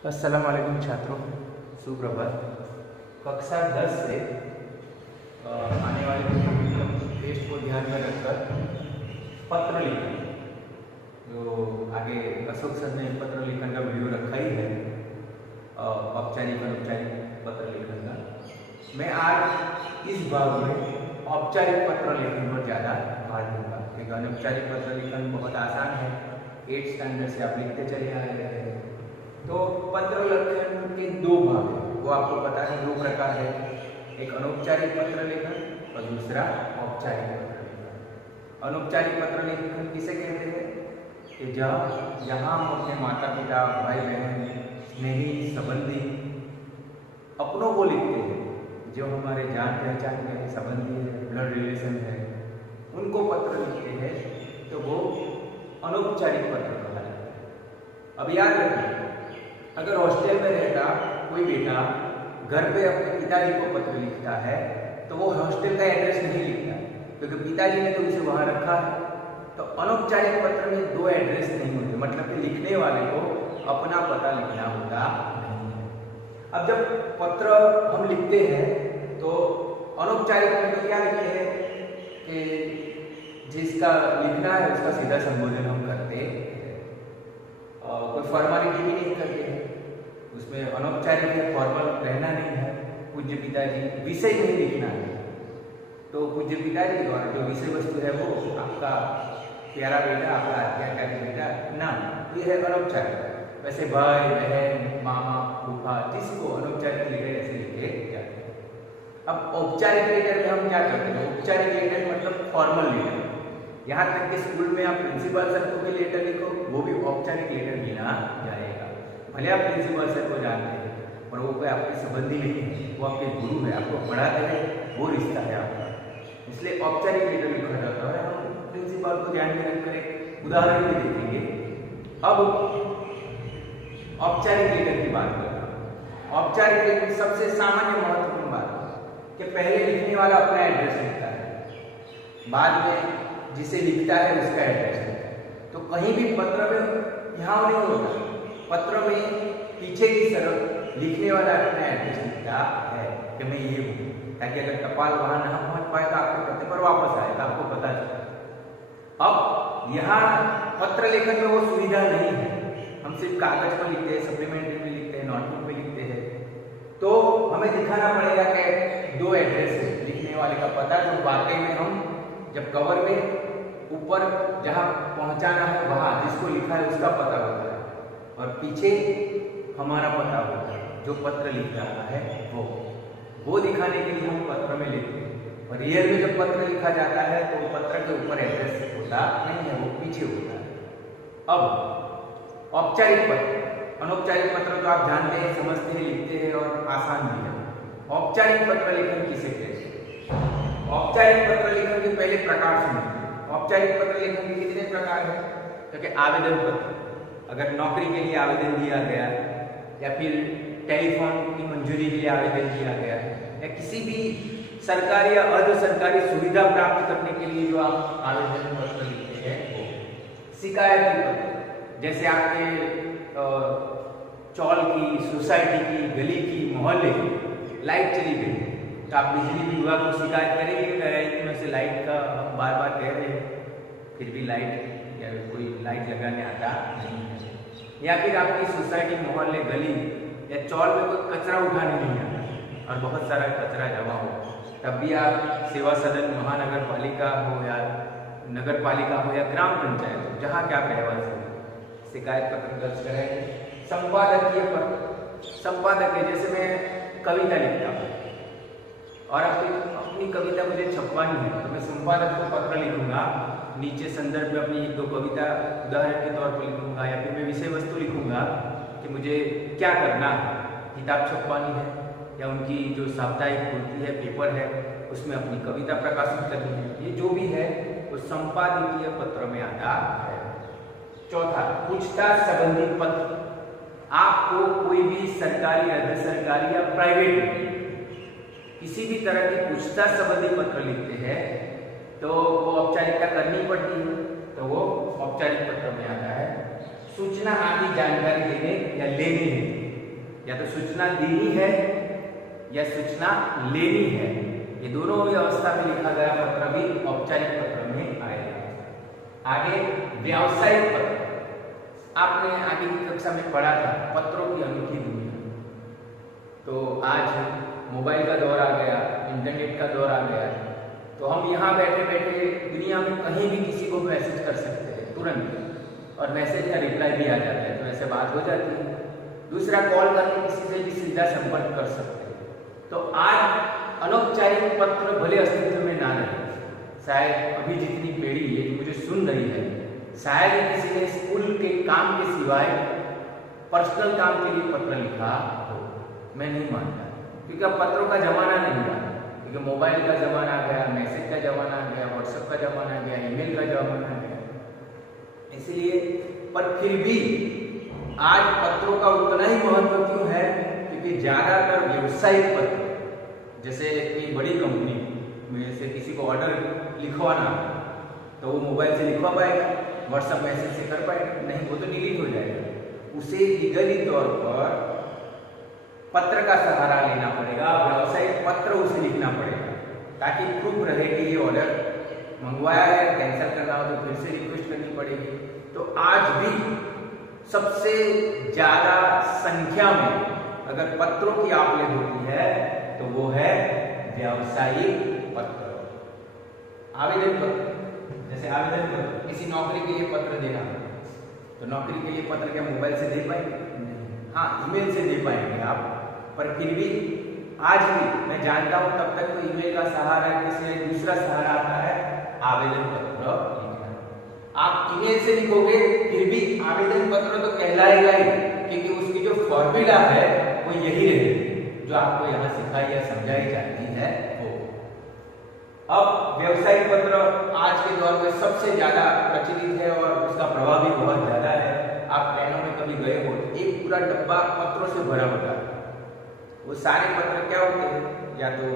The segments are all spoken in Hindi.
अस्सलाम वालेकुम छात्रों, सुप्रभात। कक्षा 10 से आने वाले टेस्ट को ध्यान में रखकर पत्र लिखन, जो आगे अशोक सर ने पत्र लिखन का वीडियो रखा ही है, औपचारिक अनौपचारिक पत्र लिखन का। मैं आज इस भाग में औपचारिक पत्र लिखन पर ज़्यादा भार दूंगा, क्योंकि अनौपचारिक पत्र लिखन बहुत आसान है, 8th स्टैंडर्ड से आप लिखते चले आ रहे हैं। तो पत्र लेखन के दो भाग हैं, वो आपको पता है, दो प्रकार है, एक अनौपचारिक पत्र लेखन और दूसरा औपचारिक पत्र लेखन। अनौपचारिक पत्र लेखन किसे कहते हैं कि जहाँ हम अपने माता पिता, भाई बहन, स्नेही, संबंधी, अपनों को लिखते हैं, जो हमारे जान पहचान के संबंधी है, ब्लड रिलेशन है, उनको पत्र लिखते हैं, तो वो अनौपचारिक पत्र कहलाता है। अब याद रखिए, अगर हॉस्टल में रहता कोई बेटा घर पे अपने पिताजी को पत्र लिखता है, तो वो हॉस्टल का एड्रेस नहीं लिखता, क्योंकि पिताजी ने तो उसे वहां रखा है। तो अनौपचारिक पत्र में दो एड्रेस नहीं होते, मतलब कि लिखने वाले को अपना पता लिखना होता नहीं है। अब जब पत्र हम लिखते हैं तो अनौपचारिक में क्या लिखते हैं कि जिसका लिखना है उसका सीधा संबोधन हम करते हैं, कोई फॉर्मेलिटी भी नहीं करते हैं। उसमें अनौपचारिक है, फॉर्मल रहना नहीं है। पूज्य पिताजी विषय नहीं लिखना है, तो पूज्य पिताजी द्वारा जो विषय वस्तु है वो आपका प्यारा बेटा, आपका आज्ञाकारी बेटा, नाम, ये है अनौपचारिक। वैसे भाई बहन, मामा, फूफा, जिसको अनौपचारिक लेटर ऐसे लिखे जाते हैं। अब औपचारिक लेटर में हम क्या करते हैं? औपचारिक लेटर मतलब फॉर्मल लेटर। यहाँ तक कि स्कूल में आप प्रिंसिपल सर को भी लेटर लिखो, वो भी औपचारिक लेटर गिना जाएगा। भले आप प्रिंसिपल सर को जानते हैं, पर वो कोई आपके संबंधी नहीं है, वो आपके गुरु है, आपको पढ़ाते हैं, वो रिश्ता है आपका, इसलिए औपचारिक लेटर लिखा जाता है। हम प्रिंसिपल को ध्यान में रखकर एक उदाहरण भी देखेंगे। अब औपचारिक लेटर की बात करते हैं। औपचारिक लेटर सबसे सामान्य महत्वपूर्ण बात कि पहले लिखने वाला अपना एड्रेस लिखता है, बाद में जिसे लिखता है उसका एड्रेस लिखता है। तो कहीं भी पत्र में यहाँ नहीं होता, पत्र में पीछे की तरफ लिखने वाला अपना एड्रेस लिखता है कि मैं ये हूँ, ताकि अगर टपाल वहां ना पहुंच पाए तो आपके पते पर वापस आएगा, आपको पता चले। अब यहाँ पत्र लेखन में वो सुविधा नहीं है, हम सिर्फ कागज पर लिखते हैं, सप्लीमेंट्री में लिखते हैं, नोटबुक में लिखते हैं। तो हमें दिखाना पड़ेगा कि दो एड्रेस है, लिखने वाले का पता, जो वाकई में हम जब कवर में ऊपर जहां पहुंचाना है वहां जिसको लिखा है उसका पता होता है, और पीछे हमारा पता होता है, जो पत्र लिख रहा है वो दिखाने के लिए हम पत्र में लिखते हैं। और रियल में जब पत्र लिखा जाता है तो पत्र के ऊपर एड्रेस होता नहीं है, वो पीछे होता है। अब औपचारिक पत्र, अनौपचारिक पत्र तो आप जानते हैं, समझते हैं, लिखते हैं और आसान भी है। औपचारिक पत्र लेखन किसे कहते हैं? औपचारिक पत्र लेखन के पहले प्रकार सुनिए। औपचारिक पत्र लेखन के कितने प्रकार हैं? क्योंकि आवेदन पत्र, अगर नौकरी के लिए आवेदन दिया गया, या फिर टेलीफोन की मंजूरी के लिए आवेदन दिया गया, या किसी भी सरकारी या अर्ध सरकारी सुविधा प्राप्त करने के लिए जो आप आवेदन पत्र लिखते हैं, वो शिकायती पत्र, जैसे आपके चौल की, सोसाइटी की, गली की, मोहल्ले की लाइट चली गई, तो आप बिजली विभाग को शिकायत करेंगे में से लाइट का हम बार बार कह रहे हैं, फिर भी लाइट या कोई लाइट लगाने आता नहीं है। या फिर आपकी सोसाइटी, मोहल्ले, गली या चौल में कोई कचरा उठाने नहीं आता और बहुत सारा कचरा जमा हो, तब भी आप सेवा सदन, महानगर पालिका हो या नगर पालिका हो या ग्राम पंचायत हो, जहाँ क्या रहवासी हो, शिकायत पत्र दर्ज कराएंगे। संपादकीय पत्र, संपादक है, जैसे मैं कविता लिखता हूँ और अपनी कविता मुझे छपवानी है, तो मैं संपादक को पत्र लिखूंगा, नीचे संदर्भ में अपनी एक दो कविता उदाहरण के तौर पर लिखूंगा, या फिर मैं विषय वस्तु लिखूंगा कि मुझे क्या करना है, किताब छपवानी है या उनकी जो साप्ताहिक होती है, पेपर है, उसमें अपनी कविता प्रकाशित करनी है। ये जो भी है वो संपादकीय पत्र में आता है। चौथा, पूछताछ संबंधी पत्र। आपको कोई भी सरकारी, अर्ध सरकारी या प्राइवेट किसी भी तरह की पूछताछ संबंधी पत्र लिखते हैं तो वो औपचारिकता करनी पड़ती है, तो वो औपचारिक पत्र में आता है। सूचना आदि जानकारी देने या लेने या तो सूचना देनी है या सूचना लेनी है, ये दोनों भी अवस्था में लिखा गया पत्र भी औपचारिक पत्र में आएगा। आगे व्यावसायिक पत्र, आपने आगे की कक्षा में पढ़ा था पत्रों की अनूठी दुनिया। तो आज मोबाइल का दौर आ गया, इंटरनेट का दौर आ गया, तो हम यहाँ बैठे बैठे दुनिया में कहीं भी किसी को मैसेज कर सकते हैं तुरंत, और मैसेज का रिप्लाई भी आ जाता है, तो ऐसे बात हो जाती है। दूसरा, कॉल करके किसी से भी सीधा संपर्क कर सकते हैं। तो आज अनौपचारिक पत्र भले अस्तित्व में ना रहे, शायद अभी जितनी पीढ़ी है जो मुझे सुन रही है, शायद ही किसी ने स्कूल के काम के सिवाय पर्सनल काम के लिए पत्र लिखा हो, मैं नहीं मानता, क्योंकि अब पत्रों का जमाना नहीं रहा, क्योंकि मोबाइल का जमाना आ गया, मैसेज का जमाना आ गया, व्हाट्सएप का जमाना आ गया, ईमेल का जमाना आ गया। इसलिए पर फिर भी आज पत्रों का उतना ही महत्व क्यों है, क्योंकि ज्यादातर व्यवसायिक पत्र, जैसे कोई बड़ी कंपनी में से किसी को ऑर्डर लिखवाना तो वो मोबाइल से लिखवा पाएगा, व्हाट्सएप मैसेज से कर पाएगा, नहीं वो तो डिलीट हो जाएगा। उसे लीगली तौर पर पत्र का सहारा लेना पड़ेगा, व्यावसायिक पत्र उसे लिखना पड़ेगा, ताकि प्रूफ रहे कि ये ऑर्डर मंगवाया है, कैंसिल करना हो तो फिर से रिक्वेस्ट करनी पड़ेगी। तो आज भी सबसे ज्यादा संख्या में अगर पत्रों की आपूर्ति होती है तो वो है व्यावसायिक पत्र। आवेदन पत्र, जैसे आवेदन पत्र, किसी नौकरी के लिए पत्र देना, तो नौकरी के लिए पत्र क्या मोबाइल से दे पाएंगे? हाँ, ईमेल से दे पाएंगे आप, पर फिर भी आज भी मैं जानता हूं तब तक तो ईमेल का सहारा है, किसी दूसरा सहारा आता है आवेदन पत्र लिखना। आप ईमेल से लिखोगे फिर भी आवेदन पत्र तो कहलाएगा ही, क्योंकि उसकी जो फॉर्मूला है वो यही रहेगी जो आपको यहाँ सिखाई या समझाई जाती है वो। अब व्यावसायिक पत्र आज के दौर में सबसे ज्यादा प्रचलित है और उसका प्रभाव भी बहुत ज्यादा है। आप ट्रेनों में कभी गए हो, एक पूरा डब्बा पत्रों से भरा होता है। वो सारे पत्र क्या होते हैं, या तो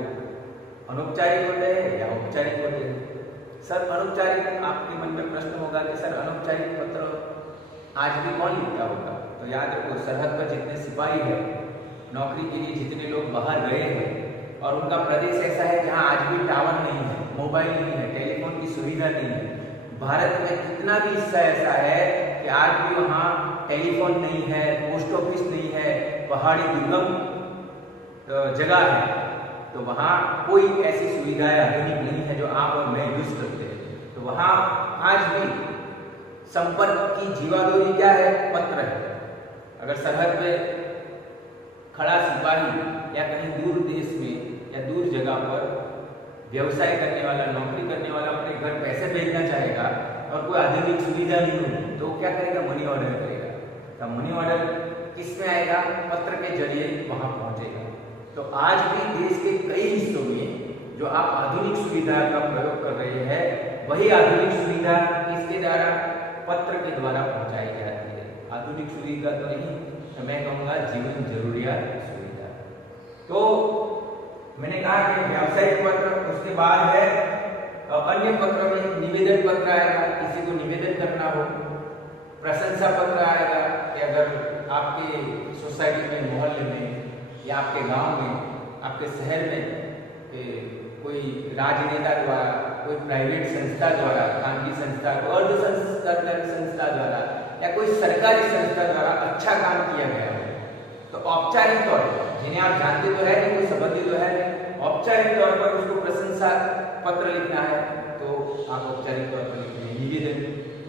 अनौपचारिक होते हैं या औपचारिक होते हैं। सर अनौपचारिक, आपके मन में प्रश्न होगा कि सर अनौपचारिक पत्र आज भी कौन लिखता होगा? तो याद रखो, सरहद पर जितने सिपाही है, नौकरी के लिए जितने लोग बाहर गए हैं, और उनका प्रदेश ऐसा है जहां आज भी टावर नहीं है, मोबाइल नहीं है, टेलीफोन की सुविधा नहीं है। भारत में कितना भी हिस्सा ऐसा है कि आज भी वहां टेलीफोन नहीं है, पोस्ट ऑफिस नहीं है, पहाड़ी दुर्गम जगह है, तो वहां कोई ऐसी सुविधाएं आधुनिक नहीं है जो आप और मैं यूज करते हैं। तो वहां आज भी संपर्क की जीवादोरी क्या है? पत्र है। अगर सरहद पे खड़ा सिपाही या कहीं दूर देश में या दूर जगह पर व्यवसाय करने वाला, नौकरी करने वाला अपने घर पैसे भेजना चाहेगा और कोई आधुनिक सुविधा नहीं होगी, तो क्या करेगा? मनी ऑर्डर करेगा। तो मनी ऑर्डर किस में आएगा? पत्र के जरिए वहां पहुंचेगा। तो आज भी देश के कई हिस्सों में जो आप आधुनिक सुविधा का प्रयोग कर रहे हैं, वही आधुनिक सुविधा इसके द्वारा पत्र के द्वारा पहुंचाई जाती है। आधुनिक सुविधा तो नहीं, तो मैं कहूँगा जीवन जरूरियात सुविधा। तो मैंने कहा कि व्यावसायिक पत्र, उसके बाद है अन्य पत्र में निवेदन पत्र आएगा, किसी को निवेदन करना हो, प्रशंसा पत्र आएगा कि अगर आपके सोसाइटी में, मोहल्ले में या आपके गांव में, आपके शहर में कोई राजनेता द्वारा, कोई प्राइवेट संस्था द्वारा, खानगी संस्था, अर्ध सरकारी संस्था द्वारा या कोई सरकारी संस्था द्वारा अच्छा काम किया गया है, तो औपचारिक तौर पर, जिन्हें आप जानते तो है नहीं, कोई संबंधित तो है नहीं, औपचारिक तौर पर उसको प्रशंसा पत्र लिखना है, तो आप औपचारिक तौर पर लिखते हैं। निवेदन,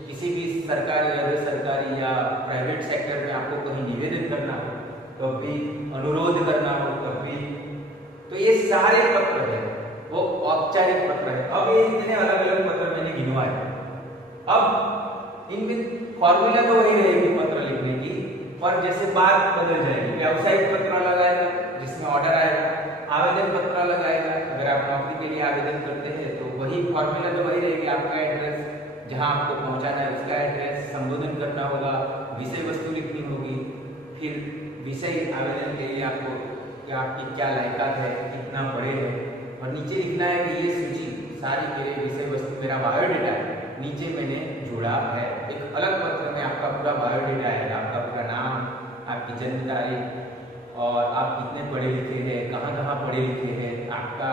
किसी भी सरकारी, अर्ध सरकारी या प्राइवेट सेक्टर में आपको कहीं निवेदन करना हो, तो भी अनुरोध करना हो, तब भी, तो ये सारे पत्र है वो औपचारिक पत्र है। अब ये इतने अलग अलग पत्र मैंने गिनवाए, अब इनमें फॉर्मूला तो वही रहेगी पत्र लिखने की, पर जैसे बात बदल जाएगी। व्यावसायिक पत्र लगाएगा जिसमें ऑर्डर आएगा, आवेदन पत्र लगाएगा, अगर आप नौकरी के लिए आवेदन करते हैं तो वही फॉर्मूला तो वही रहेगी। आपका एड्रेस, जहां आपको पहुंचाना है उसका एड्रेस, संबोधन करना होगा, विषय वस्तु लिखनी होगी, फिर विषय आवेदन के लिए आपको कि आपकी क्या लायकात है, कितना पढ़े हैं, और नीचे लिखना है कि ये सूची सारी मेरे विषय वस्तु, मेरा बायोडेटा नीचे मैंने जोड़ा है। एक अलग पत्र में आपका पूरा बायोडेटा है, आपका पूरा नाम, आपकी जन्म तारीख, और आप कितने पढ़े लिखे हैं, कहाँ कहाँ पढ़े लिखे हैं, आपका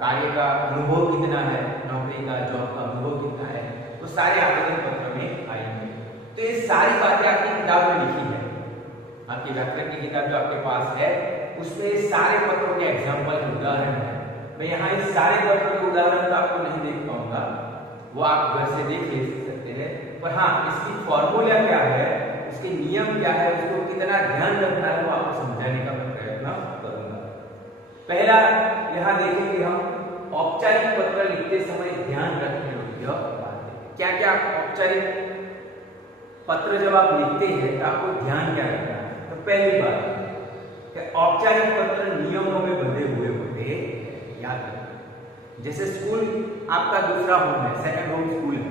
कार्य का अनुभव कितना है, नौकरी का जॉब का अनुभव कितना है, तो सारे आवेदन पत्र में आएंगे। तो ये सारी बातें आपकी किताब में लिखी है, आपकी व्याकरण की किताब जो आपके पास है उसमें सारे पत्रों के एग्जाम्पल उदाहरण है। मैं यहाँ इस सारे पत्रों के उदाहरण तो आपको नहीं देख पाऊंगा, वो आप घर से देख ले सकते हैं, पर हाँ इसकी फॉर्मूला क्या है, उसके नियम क्या है, उसको कितना ध्यान रखना है वो आपको समझाने का मैं प्रयत्न करूंगा। पहला यहाँ देखेंगे हम औपचारिक पत्र लिखते समय ध्यान रखने योग्य बातें। क्या क्या औपचारिक पत्र जब आप लिखते हैं तो आपको ध्यान क्या रखना है? तो पहली बात कि औपचारिक पत्र नियमों में बंधे हुए होते हैं, याद रखना। जैसे स्कूल आपका दूसरा होम है, सेकंड होम स्कूल है,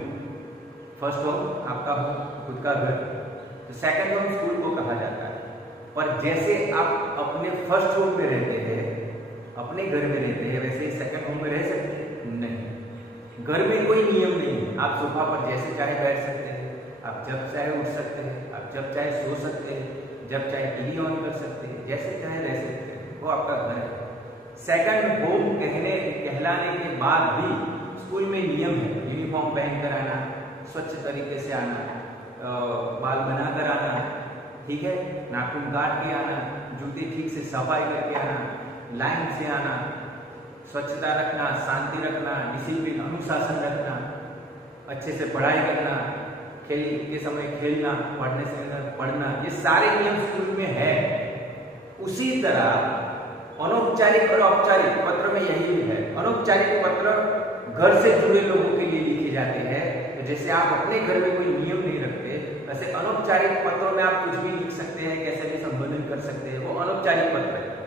फर्स्ट होम आपका खुद का घर, तो सेकंड होम स्कूल को कहा जाता है। पर जैसे आप अपने फर्स्ट होम में रहते हैं, अपने घर में रहते हैं, वैसे ही सेकंड होम में रह सकते हैं? नहीं, घर में कोई नियम नहीं है। आप सोफा पर जैसे चाहे बैठ सकते हैं, आप जब चाहे उठ सकते हैं, आप जब चाहे सो सकते हैं, जब चाहे टीवी ऑन कर सकते हैं, जैसे चाहे रह सकते हैं, वो आपका घर है। सेकंड होम कहलाने के बाद भी स्कूल में नियम है, यूनिफॉर्म पहन कर आना, स्वच्छ तरीके से आना, बाल बना कर आना, ठीक है, नाखून काट के आना, जूते ठीक से सफाई करके आना, लाइन से आना, स्वच्छता रखना, शांति रखना, डिसिप्लिन अनुशासन रखना, अच्छे से पढ़ाई करना, खेल के समय खेलना, पढ़ने से पढ़ना, ये सारे नियम स्कूल में है। उसी तरह अनौपचारिक और औपचारिक पत्र में यही है। अनौपचारिक पत्र घर से जुड़े लोगों के लिए लिखे जाते हैं, तो जैसे आप अपने घर में कोई नियम नहीं रखते, वैसे अनौपचारिक पत्रों में आप कुछ भी लिख सकते हैं, कैसे भी संबोधन कर सकते हैं, वो अनौपचारिक पत्र है।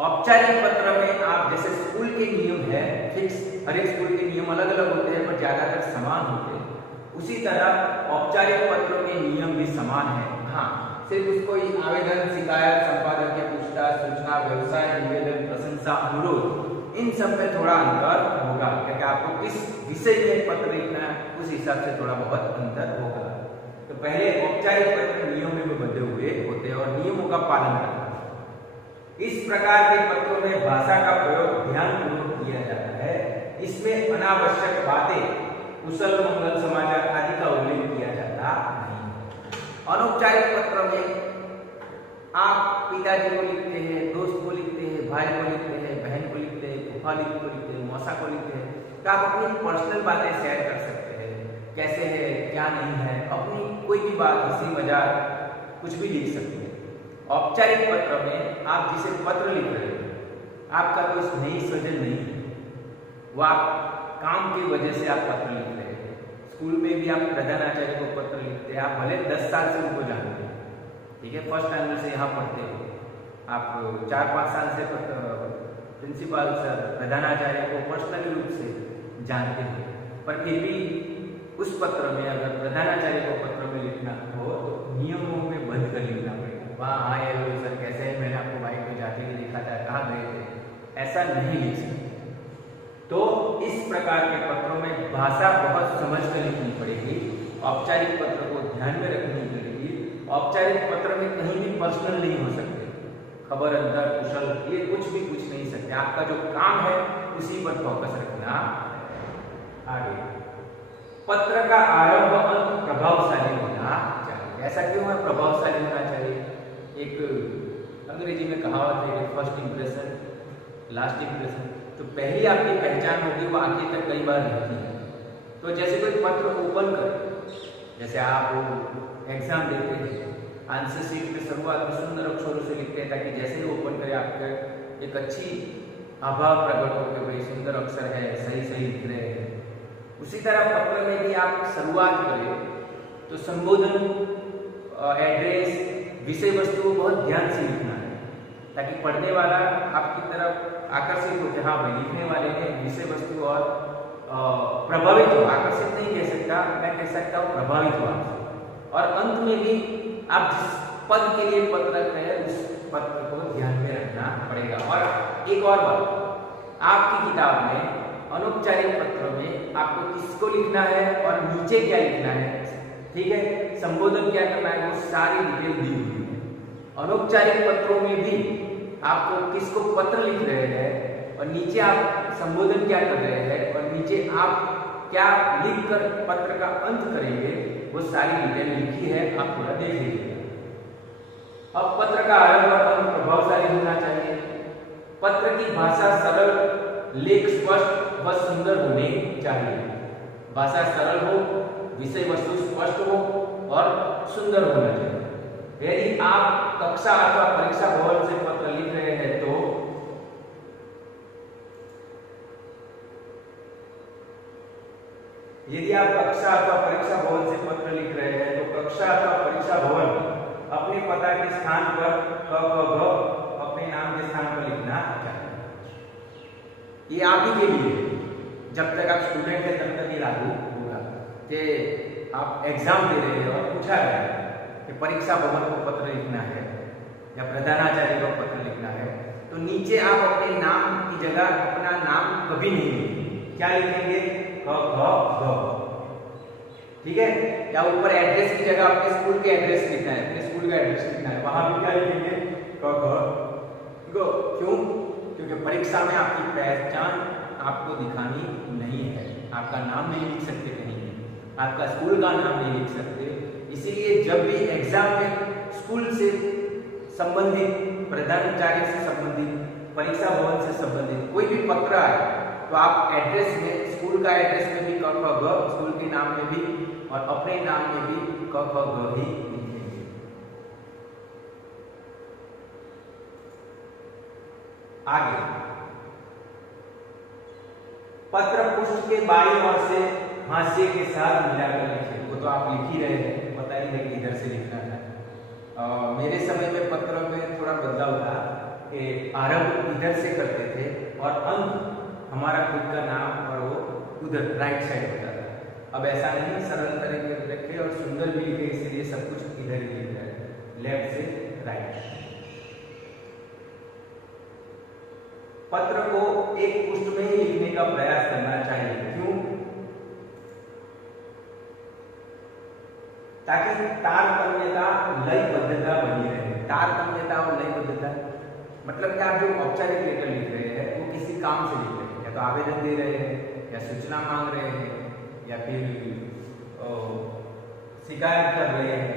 औपचारिक पत्र में आप जैसे स्कूल के नियम है फिक्स, हर एक स्कूल के नियम अलग अलग होते हैं पर ज्यादातर समान होते हैं, उसी तरह औपचारिक पत्रों के नियम भी समान है। हाँ, सिर्फ उसको आवेदन, शिकायत, संपादन के पूछताछ, सूचना, व्यवसाय, निवेदन, प्रशंसा, अनुरोध, इन सब में थोड़ा अंतर होगा, क्योंकि आपको किस विषय में पत्र लिखना है उस हिसाब से थोड़ा बहुत अंतर होगा। तो पहले औपचारिक पत्र नियमों में बंधे हुए होते हैं और नियमों का पालन करना। इस प्रकार के पत्रों में भाषा का प्रयोग ध्यानपूर्वक किया जाता है। इसमें अनावश्यक बातें, कुशल मंगल समाचार आदि का उल्लेख किया जाता नहीं। अनौपचारिक पत्र में आप पिताजी को लिखते हैं, दोस्त को लिखते हैं, भाई को लिखते हैं, बहन को लिखते हैं, फूफा को लिखते हैं, मौसा को लिखते हैं, तो आप अपनी पर्सनल बातें शेयर कर सकते हैं, कैसे है, क्या नहीं है, अपनी कोई भी बात, हंसी मजाक कुछ भी लिख सकते हैं। औपचारिक पत्र में आप जिसे पत्र लिख रहे हैं, आपका कोई स्नेही स्वजन नहीं है, वो आप काम की वजह से आप पत्र लिख रहे हैं। स्कूल में भी आप प्रधानाचार्य को पत्र लिखते हैं, आप भले 10 साल से उनको जानते हैं, ठीक है, फर्स्ट टाइम से यहाँ पढ़ते हो, आप 4-5 साल से प्रिंसिपल सर, प्रधानाचार्य को पर्सनली रूप से जानते हैं, पर फिर भी उस पत्र में अगर प्रधानाचार्य को पत्र में लिखना हो तो नियमों में बंद कर लिखना पड़ेगा। वाह, हाँ ये सर कैसे है, मैंने आपको बाइक में जाते हुए देखा था, कहाँ गए थे, ऐसा नहीं लिख सकते। तो इस प्रकार के पत्रों में भाषा बहुत समझ कर लिखनी पड़ेगी, औपचारिक पत्र को ध्यान में रखनी पड़ेगी। औपचारिक पत्र में कहीं भी पर्सनल नहीं हो सकते, खबर, अंतर, कुशल, ये कुछ भी पूछ नहीं सकते। आपका जो काम है उसी पर फोकस रखना। आगे, पत्र का आरंभ अंत प्रभावशाली होना चाहिए। ऐसा क्यों है प्रभावशाली होना चाहिए? एक अंग्रेजी में कहावत है, फर्स्ट इंप्रेशन लास्ट इंप्रेशन। तो पहली आपकी पहचान होगी वो आगे तक कई बार रहती है। तो जैसे कोई पत्र ओपन करे, जैसे आप एग्जाम देते हैं, आंसर शीट में शुरुआत में सुंदर अक्षरों से लिखते हैं ताकि जैसे ही ओपन करें आपका एक अच्छी अभाव प्रकट हो कि भाई सुंदर अक्षर है, सही सही लिख रहे हैं। उसी तरह पत्र में भी आप शुरुआत करें तो संबोधन, एड्रेस, विषय वस्तु को बहुत ध्यान से लिखना है ताकि पढ़ने वाला आपकी तरफ आकर्षित हो कि हाँ भाई लिखने वाले ने विषय वस्तु और प्रभावित हो। आकर्षित नहीं कह सकता, मैं कह सकता हूँ प्रभावित हो आपसे। और अंत में भी आप जिस पद के लिए पत्र रख रहे हैं उस पत्र को ध्यान में रखना पड़ेगा। और एक और बात, आपकी किताब में अनौपचारिक पत्र में आपको किसको लिखना है और नीचे क्या लिखना है, ठीक है, संबोधन क्या करना है, वो सारी डिटेल दी हुई है। अनौपचारिक पत्रों में भी आपको किसको पत्र लिख रहे हैं और नीचे आप संबोधन क्या कर रहे हैं और नीचे आप क्या लिखकर पत्र का अंत करेंगे, वो सारी डिटेल लिखी है, आप थोड़ा देख लीजिएगा। अब पत्र का आरंभ और अंत प्रभावशाली होना चाहिए। पत्र की भाषा सरल, लेख स्पष्ट व सुंदर होने चाहिए। भाषा सरल हो, विषय वस्तु स्पष्ट हो और सुंदर होना चाहिए। यदि आप कक्षा अथवा परीक्षा भवन से पत्र लिख रहे हैं तो कक्षा अथवा परीक्षा भवन अपने पता के स्थान पर क ख ग अपने नाम के स्थान पर लिखना चाहिए। ये आप ही के लिए, जब तक आप स्टूडेंट हैं तब तक ये लागू होगा कि आप एग्जाम दे रहे हैं और पूछा गया कि परीक्षा भवन को पत्र लिखना है या प्रधानाचार्य को पत्र लिखना है, तो नीचे आप अपने नाम की जगह अपना नाम कभी नहीं लिखेंगे। क्या लिखेंगे? क ख ग, ठीक है। या ऊपर एड्रेस की जगह अपने स्कूल के एड्रेस लिखना है, अपने स्कूल का एड्रेस लिखना है, वहां भी क्या लिखेंगे? क ख ग। क्यों? क्योंकि परीक्षा में आपकी पहचान आपको दिखानी नहीं है, आपका नाम नहीं लिख सकते कहीं भी, आपका स्कूल का नाम नहीं लिख सकते। इसीलिए जब भी एग्जाम में स्कूल से संबंधित, प्रधानाचार्य से संबंधित, परीक्षा भवन से संबंधित कोई भी पत्र आए तो आप एड्रेस में, स्कूल का एड्रेस में भी क ख ग, स्कूल के नाम में भी और अपने नाम में भी क ख ग ही लिखेंगे। आगे पत्र पुष्ट के बाईं ओर से हाशिए के साथ मिलाकर लिखें। वो तो आप लिख ही रहे हैं, पता ही है कि इधर से लिखना है। मेरे समय में पत्र में थोड़ा बदलाव था कि आरंभ इधर से करते थे और अंत हमारा खुद का नाम और वो उधर राइट साइड होता था। अब ऐसा नहीं, सरल तरीके से रखे और सुंदर भी लिखे, इसलिए सब कुछ इधर ही लिख रहा है, लेफ्ट से राइट। पत्र को एक पुष्ट में ही लिखने का प्रयास करना चाहिए। क्यों? ताकि तारतम्यता, लयबद्धता बनी रहे। तारतम्यता और लयबद्धता मतलब कि आप जो औपचारिक लेटर लिख रहे हैं वो किसी काम से लिख रहे हैं, या तो आवेदन दे रहे हैं या सूचना मांग रहे हैं या फिर शिकायत कर रहे हैं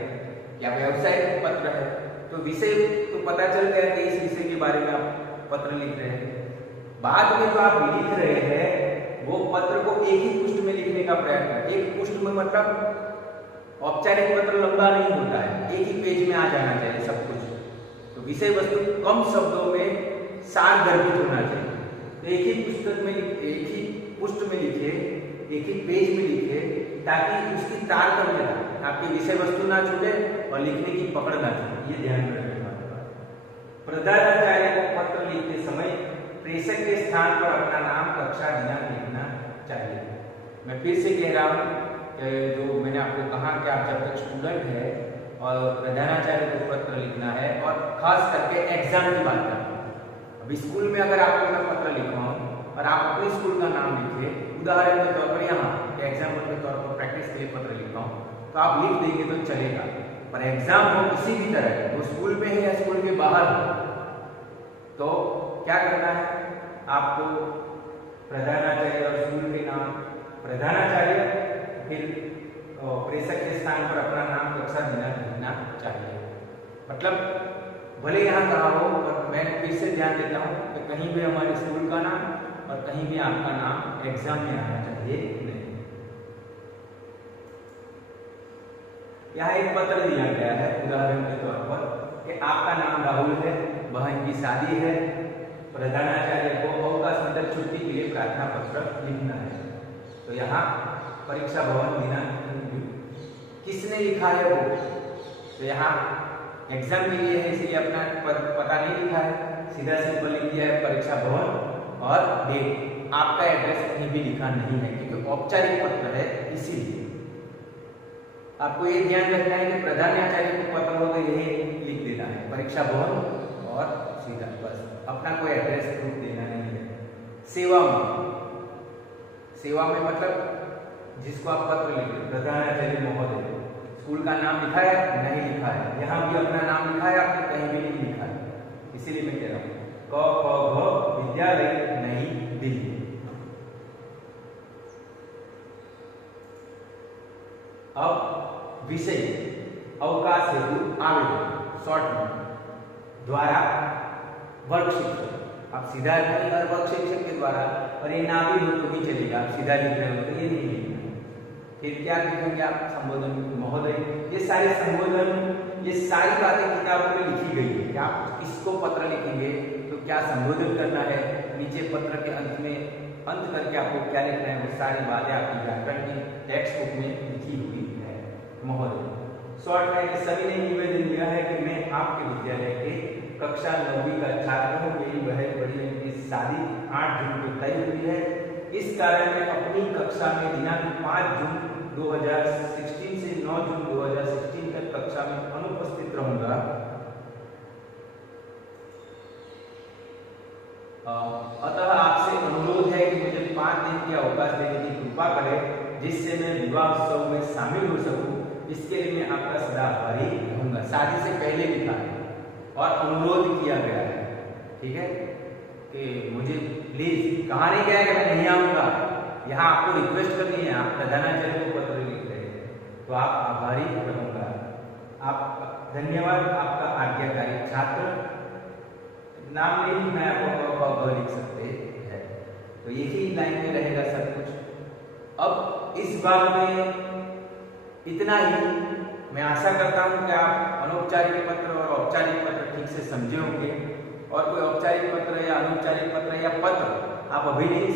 या व्यवसायिक पत्र है, तो विषय तो पता चल गया कि इस विषय के बारे में आप पत्र लिख रहे हैं। बाद में जो आप लिख रहे हैं वो पत्र को एक ही पुष्ट में लिखने का प्रयास करें। एक पुष्ट में मतलब औपचारिक पत्र लंबा नहीं होता है, एक ही पेज में आ जाना चाहिए सब कुछ। तो विषय वस्तु कम शब्दों में सार गर्भित होना चाहिए। तो एक ही पुस्तक में, एक ही पुष्ट में लिखे, एक ही पेज में लिखे, ताकि उसकी तारतम्यता, आपकी विषय वस्तु ना छूटे और लिखने की पकड़ ना छूटे। ये ध्यान रखना है। प्रधानाचार्य को पत्र लिखते समय प्रेषक के स्थान पर अपना नाम, कक्षा, दिनांक लिखना चाहिए। मैं फिर से कह रहा हूँ, जो मैंने आपको कहा कि आप जब तक स्टूडेंट है और प्रधानाचार्य को पत्र लिखना है, और खास करके एग्जाम की बात करते हैं। अभी स्कूल में अगर आपको मैं पत्र लिखवाऊं और आप अपने स्कूल का नाम लिखे, उदाहरण के तौर पर यहाँ एग्जाम्पल के तौर पर प्रैक्टिस के लिए पत्र लिखवाऊं, तो आप लिख देंगे तो चलेगा। पर एग्जाम हो किसी भी तरह, वो स्कूल में है या स्कूल के बाहर हो, तो क्या करना है आपको? प्रधानाचार्य और स्कूल के नाम, प्रधानाचार्य, फिर प्रेषक के स्थान पर अपना नाम, कक्षा, दिनांक लिखना चाहिए। मतलब भले यहाँ कहा हो, पर मैं फिर से ध्यान देता हूँ कि कहीं भी हमारे स्कूल का नाम और कहीं भी आपका नाम एग्जाम में आना चाहिए नहीं। यहाँ एक पत्र दिया गया है उदाहरण के तौर पर कि आपका नाम राहुल है, बहन की शादी है, प्रधानाचार्य को अवकाश मतलब छुट्टी के लिए प्रार्थना पत्र लिखना है। तो यहाँ परीक्षा भवन दिनांक किसने लिखा है वो, तो यहाँ एग्जाम के लिए है इसलिए अपना पता नहीं लिखा है, सीधा सिंपल लिख दिया है परीक्षा भवन और डेट। आपका एड्रेस कहीं भी लिखा नहीं है क्योंकि औपचारिक पत्र है, इसीलिए आपको ये ध्यान रखना है कि प्रधानाचार्य को पत्र होगा यही लिख देना है, परीक्षा भवन और सीधा, बस अपना कोई एड्रेस प्रूफ देना नहीं है। सेवा में मतलब जिसको आप पत्र लिखे, प्रधानाचार्य महोदय, स्कूल का नाम लिखा है? नहीं लिखा है। यहाँ भी अपना नाम लिखा है आपने? कहीं भी नहीं लिखा है। इसीलिए मैं कह रहा हूँ क ख ग विद्यालय नई दिल्ली। अब विषय अवकाश हेतु आवेदन शॉर्ट में द्वारा वर्ग शिक्षक। आप सीधा लिखेंगे वर्ग शिक्षक के द्वारा, और ये ना भी हो तो भी चलेगा। आप सीधा लिख रहे हो तो ये नहीं लिखना। फिर क्या लिखेंगे आप? संबोधन महोदय। ये सारे संबोधन, ये सारी बातें किताबों में लिखी गई है कि आप इसको पत्र लिखेंगे तो क्या संबोधन करना है। नीचे पत्र के अंत में अंत करके आपको क्या लिखना है, वो सारी बातें आपकी व्याकरण की टेक्स्ट बुक में लिखी हुई है। महोदय शॉर्ट में सभी ने निवेदन दिया है कि मैं आपके विद्यालय के कक्षा 9वीं का छात्र हूँ। मेरी बड़ी की शादी 8 जून को तय हुई है। इस कारण मैं अपनी कक्षा में दिनांक 5 जून 2016 से 9 जून 2016 तक कक्षा में अनुपस्थित रहूंगा। अतः आपसे अनुरोध है कि मुझे 5 दिन की अवकाश देने की कृपा करें, जिससे मैं विवाह उत्सव में शामिल हो सकूं। इसके लिए मैं आपका सदा आभारी रहूंगा। शादी से पहले लिखा है और अनुरोध किया गया है, ठीक है, कि मुझे प्लीज, कहा नहीं गया कि मैं नहीं आऊंगा। यहाँ आपको रिक्वेस्ट करनी है, आप प्रधानाचार्य को पत्र लिख रहे हैं, तो आप आभारी रहूंगा। आप धन्यवाद, आपका आज्ञाकारी छात्र। नाम नहीं लिखना है आपको, लिख सकते हैं। तो यही लाइन में रहेगा सब कुछ। अब इस बार में इतना ही। मैं आशा करता हूं कि आप अनौपचारिक पत्र और औपचारिक पत्र ठीक से समझे होंगे। और कोई औपचारिक पत्र या अनौपचारिक पत्र या पत्र आप अभी नहीं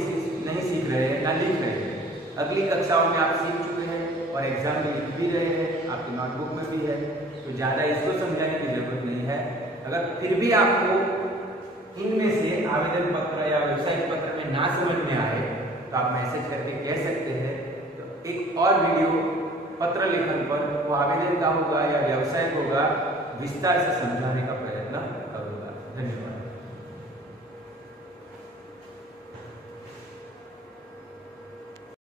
सीख रहे हैं, ना लिख रहे हैं। अगली कक्षाओं में आप सीख चुके हैं और एग्जाम में लिख भी रहे हैं, आपकी नोटबुक में भी है, तो ज़्यादा इसको समझाने की जरूरत नहीं है। अगर फिर भी आपको इनमें से आवेदन पत्र या व्यावसायिक पत्र में ना समझ में आए तो आप मैसेज करके कह सकते हैं। तो एक और वीडियो पत्र लेखन पर, वो आवेदन का होगा या व्यावसायिक होगा, विस्तार से समझाने का प्रयास